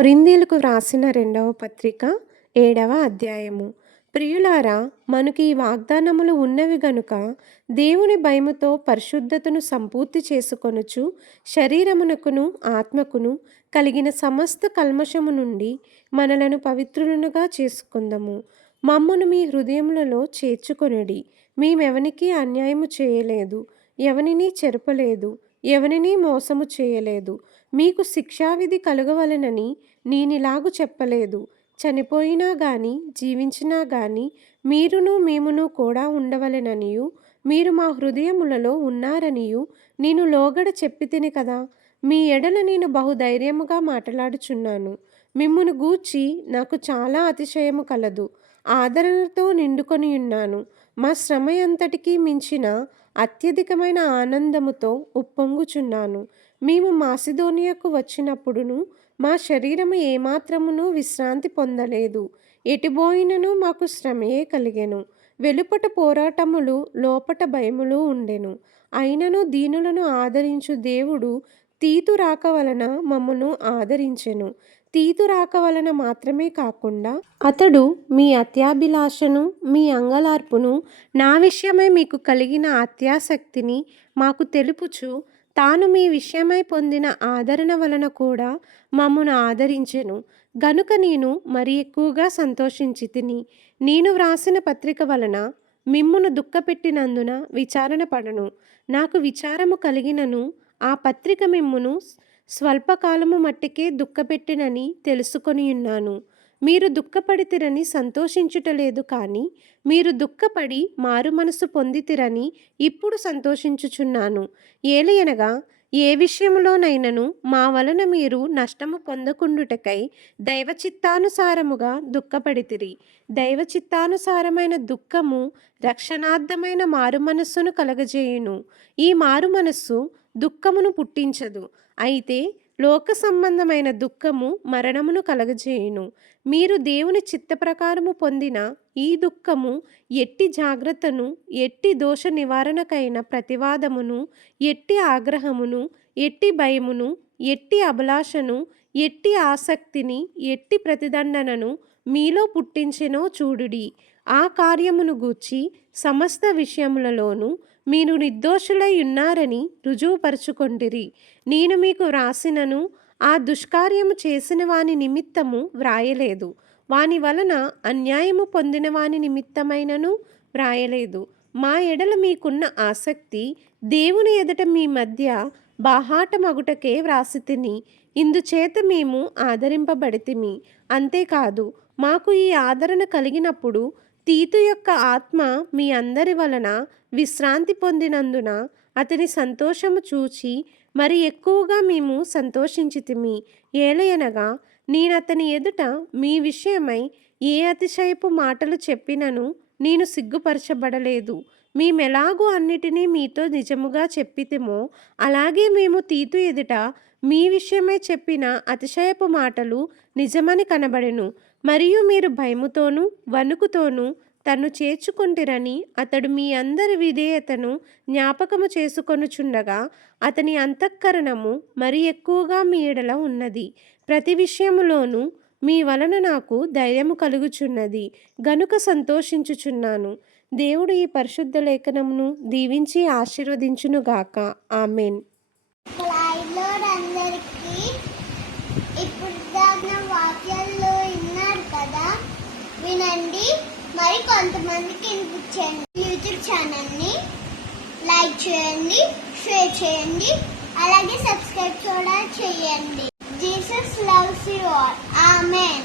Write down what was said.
కొరింథీయులకు వ్రాసిన 2వ పత్రిక 7వ అధ్యాయము. ప్రియులారా, మనకు ఈ వాగ్దానములు ఉన్నవి గనుక దేవుని భయముతో పరిశుద్ధతను సంపూర్తి చేసుకొనుచు శరీరమునకును ఆత్మకును కలిగిన సమస్త కల్మషము నుండి మనలను పవిత్రులనుగా చేసుకుందాము. మమ్మును మీ హృదయములలో చేర్చుకొనుడి. మేమెవనికి అన్యాయము చేయలేదు, ఎవనిని చెరపలేదు, ఎవనిని మోసము చేయలేదు. మీకు శిక్షావిధి కలుగవలెనని నేనిలాగు చెప్పలేదు. చనిపోయినా గాని జీవించినా గాని మీరును మేమును కూడా ఉండవలెననియు మీరు మా హృదయములలో ఉన్నారనియు నేను లోగడ చెప్పితిని కదా. మీ ఎడల నేను బహుధైర్యముగా మాట్లాడుచున్నాను. మిమ్మును గూర్చి నాకు చాలా అతిశయము కలదు. ఆదరణతో నిండుకొని ఉన్నాను. మా శ్రమ అంతటికీ మించిన అత్యధికమైన ఆనందముతో ఉప్పొంగుచున్నాను. మేము మాసిదోనియాకు వచ్చినప్పుడును మా శరీరము ఏమాత్రమును విశ్రాంతి పొందలేదు. ఎటుబోయినను మాకు శ్రమయే కలిగెను. వెలుపట పోరాటములు, లోపట భయములు ఉండెను. అయినను దీనులను ఆదరించు దేవుడు తీతు రాక వలన మమ్మను ఆదరించెను. తీతు రాక వలన మాత్రమే కాకుండా అతడు మీ అత్యాభిలాషను, మీ అంగలార్పును, నా విషయమై మీకు కలిగిన అత్యాసక్తిని మాకు తెలుపుచు తాను మీ విషయమై పొందిన ఆదరణ వలన కూడా మమ్మను ఆదరించెను. గనుక నేను మరి ఎక్కువగా సంతోషించితిని. నేను వ్రాసిన పత్రిక వలన మిమ్మును దుఃఖపెట్టినందున విచారణ పడను. నాకు విచారము కలిగినను ఆ పత్రిక మిమ్మును స్వల్పకాలము మట్టికే దుఃఖపెట్టినని తెలుసుకొని ఉన్నాను. మీరు దుఃఖపడితిరని సంతోషించుటలేదు, కానీ మీరు దుఃఖపడి మారు మనసు పొందితిరని ఇప్పుడు సంతోషించుచున్నాను. ఏలయనగా ఏ విషయములోనైనను మా వలన మీరు నష్టము పొందకుండుటకై దైవచిత్తానుసారముగా దుఃఖపడితిరి. దైవచిత్తానుసారమైన దుఃఖము రక్షణార్థమైన మారు మనస్సును కలగజేయును. ఈ మారు మనస్సు దుఃఖమును పుట్టించదు, అయితే లోక సంబంధమైన దుఃఖము మరణమును కలగజేయును. మీరు దేవుని చిత్త ప్రకారము పొందిన ఈ దుఃఖము ఎట్టి జాగ్రత్తను, ఎట్టి దోష నివారణకైన ప్రతివాదమును, ఎట్టి ఆగ్రహమును, ఎట్టి భయమును, ఎట్టి అభిలాషను, ఎట్టి ఆసక్తిని, ఎట్టి ప్రతిదండనను మీలో పుట్టించెనో చూడుడి. ఆ కార్యమును గూర్చి సమస్త విషయములలోనూ మీరు నిర్దోషులై ఉన్నారని రుజువుపరచుకొండిరి. నేను మీకు వ్రాసినను ఆ దుష్కార్యము చేసిన వాని నిమిత్తము వ్రాయలేదు. వాని వలన అన్యాయము పొందిన వాని నిమిత్తమైనను వ్రాయలేదు. మా ఎడల మీకున్న ఆసక్తి దేవుని ఎదుట మీ మధ్య బాహాటమగుటకే వ్రాసితిని. ఇందుచేత మేము ఆదరింపబడితిమి. అంతేకాదు, మాకు ఈ ఆదరణ కలిగినప్పుడు తీతు యొక్క ఆత్మ మీ అందరి వలన విశ్రాంతి పొందినందున అతని సంతోషము చూచి మరి ఎక్కువగా మేము సంతోషించితిమి. ఏలయనగా నేనతని ఎదుట మీ విషయమై ఏ అతిశయపు మాటలు చెప్పినను నేను సిగ్గుపరచబడలేదు. మేమెలాగూ అన్నిటినీ మీతో నిజముగా చెప్పితిమో అలాగే మేము తీతు ఎదుట మీ విషయమై చెప్పిన అతిశయపు మాటలు నిజమని కనబడెను. మరియు మీరు భయముతోనూ వణుకుతోనూ తన్ను చేర్చుకొంటిరని అతడు మీ అందరి విధేయతను జ్ఞాపకము చేసుకొనుచుండగా అతని అంతఃకరణము మరి ఎక్కువగా మీ ఎడల ఉన్నది. ప్రతి విషయములోనూ మీ వలన నాకు ధైర్యము కలుగుచున్నది గనుక సంతోషించుచున్నాను. దేవుడు ఈ పరిశుద్ధ లేఖనమును దీవించి ఆశీర్వదించునుగాక. ఆమెన్. వాక్యాల్లో విన్నారు కదా, వినండి, మరి కొంతమందికి వినిపించండి. యూట్యూబ్ ఛానల్ని లైక్ చేయండి, షేర్ చేయండి, అలాగే సబ్స్క్రైబ్ కూడా చేయండి. Jesus loves you all. Amen.